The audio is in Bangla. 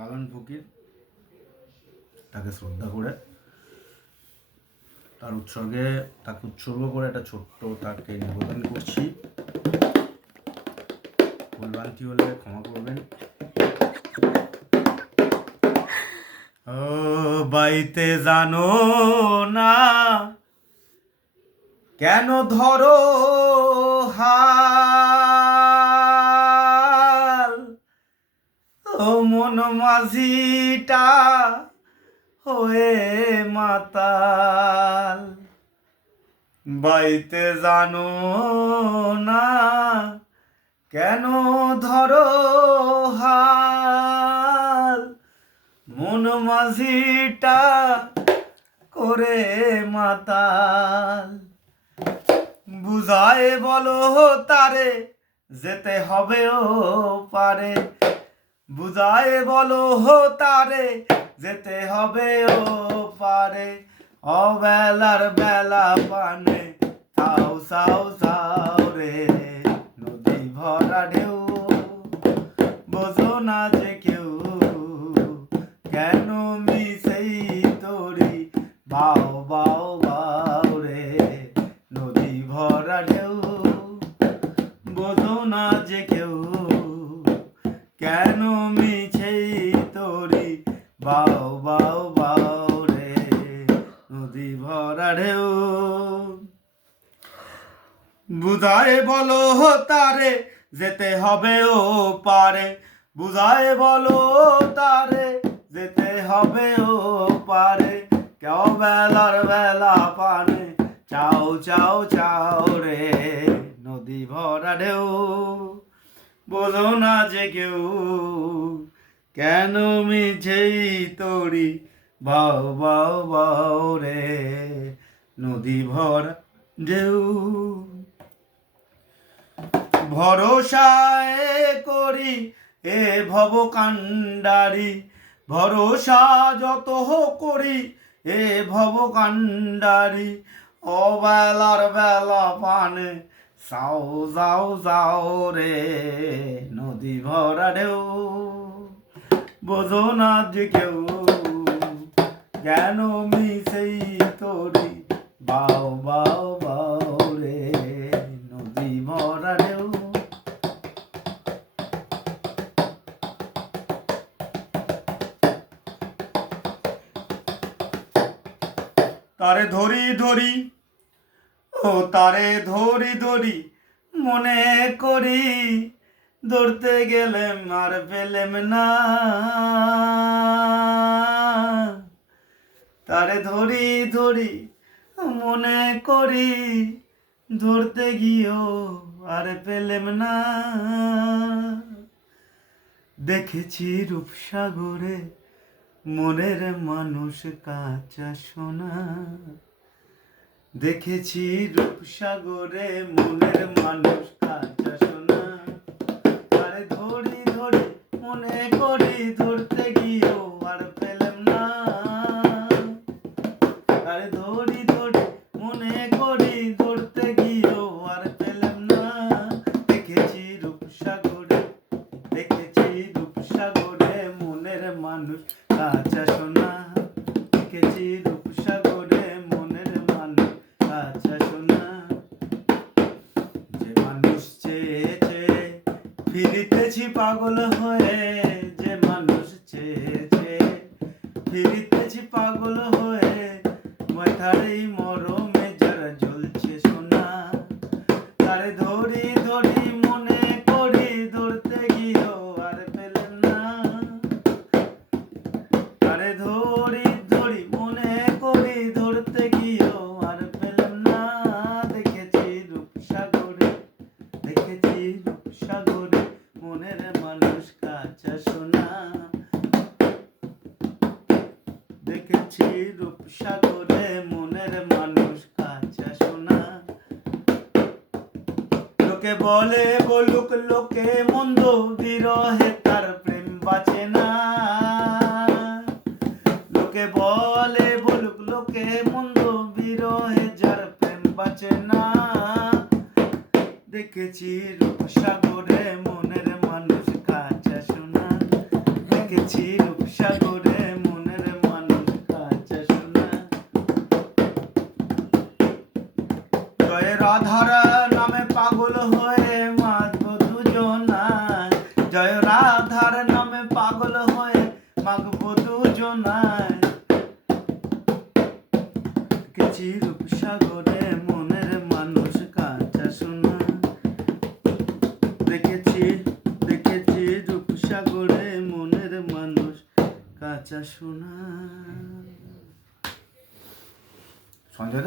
লালন ফকির, তাকে শ্রদ্ধা করে তাকে উৎসর্গ করে একটা ছোট্ট তাকে নিবেদন করছি। ভুলভ্রান্তি হলে ক্ষমা করবেন। ও বাইতে জানো না কেন ধরো হাল, ও মন মাঝিটা হয়ে মাতাল। বাইতে জানো না কেন ধরো হাল, মন মাঝিটা করে মাতাল। বুঝায় বলো তারে যেতে হবে ও পারে, বুঝায় বলো তারে যেতে হবে ও পারে। অবেলার বেলা পানে চাও চাও চাও রে, নদী ভরা ঢেউ বোঝো না যে কেউ, কেন মিছেই তোরি বাও বাও বাও রে, নদী ভরা ঢেউ বোঝো না যে কেউ, কেন মিছেই তোরি বাও বাও বাও রে, নদী ভরা ঢেউ। বুঝায় বলো তারে যেতে হবে ও পারে, বুঝায় বলো তারে যেতে হবে ও পারে। কেউ বেলার বেলা পানে চাও চাও চাও রে, নদী ভরা ঢেউ বোঝো না যে কেউ, কেন মিছেই তোরি বাও বাও বাও রে, নদী ভরা ঢেউ। ভরসায় করি এ ভব কান্ডারি, ভরসা যত করি এ ভব কান্ডারি। অবেলার বেলা পানে যাও যাও যাও রে, নদী ভরা ঢেউ বোঝো না যে কেউ, কেন মিছেই তোরি বাও বাও বাও রে, নদী ভরা ঢেউ। তারে ধরি ধরি ও তারে ধরি ধরি মনে করি, ধরতে গেলেম আর পেলেম না। তারে ধরি ধরি মনে করি, ধরতে গিয়েও আর পেলেম না। দেখেছি রূপসাগরে মনের মানুষ কাঁচা সোনা, দেখেছি রূপসাগরে মনের মানুষ কাঁচা সোনা। তারে ধরি ধরি মনে করি, ধরতে গিয়েও আর পেলাম না। তারে ধরি ধরি মনে করি, ধরতে গিয়েও আর পেলাম না। দেখেছি রূপসাগরে, দেখেছি রূপসাগরে মনের মানুষ কাঁচা সোনা, দেখেছি রূপসাগরে মনের মানুষ কাঁচা সোনা। যে মানুষ চেয়ে চেয়ে ফিরিতেছি পাগল হয়ে, যে মানুষ চেয়ে চেয়ে ফিরিতেছি পাগল হয়ে, মাথারেই মরমে যারা জ্বলছে সোনা। তারে ধরি ধরি মনে করি, ধরতে গিয়েও আর পেলাম না। তারে ধরি ধরি মনে করি, ধরতে গিয়েও আর পেলাম না। দেখেছি রূপসাগরে, দেখেছি রূপসাগরে মনের মানুষ কাঁচা সোনা, দেখেছি রূপসাগরে মনের মানুষ কাঁচা সোনা। লোকে বলে বলুক লোকে মন্দ, বিরহে তার প্রেম বাঁচে না। লোকে বলে বলুক লোকে মন্দ, বিরহে যার প্রেম বাঁচে না। দেখেছি রূপসাগরে মনের মানুষ কাঁচা সোনা, দেখেছি রাধার নামে পাগল হয়ে মাগব দুজনায়, জয় রাধার নামে পাগল হয়ে মাগব দুজনায়। দেখেছি রূপসাগরে মনের মানুষ কাঁচা সোনা, দেখেছি রূপসাগরে মনের মানুষ কাঁচা সোনা। সঞ্জয়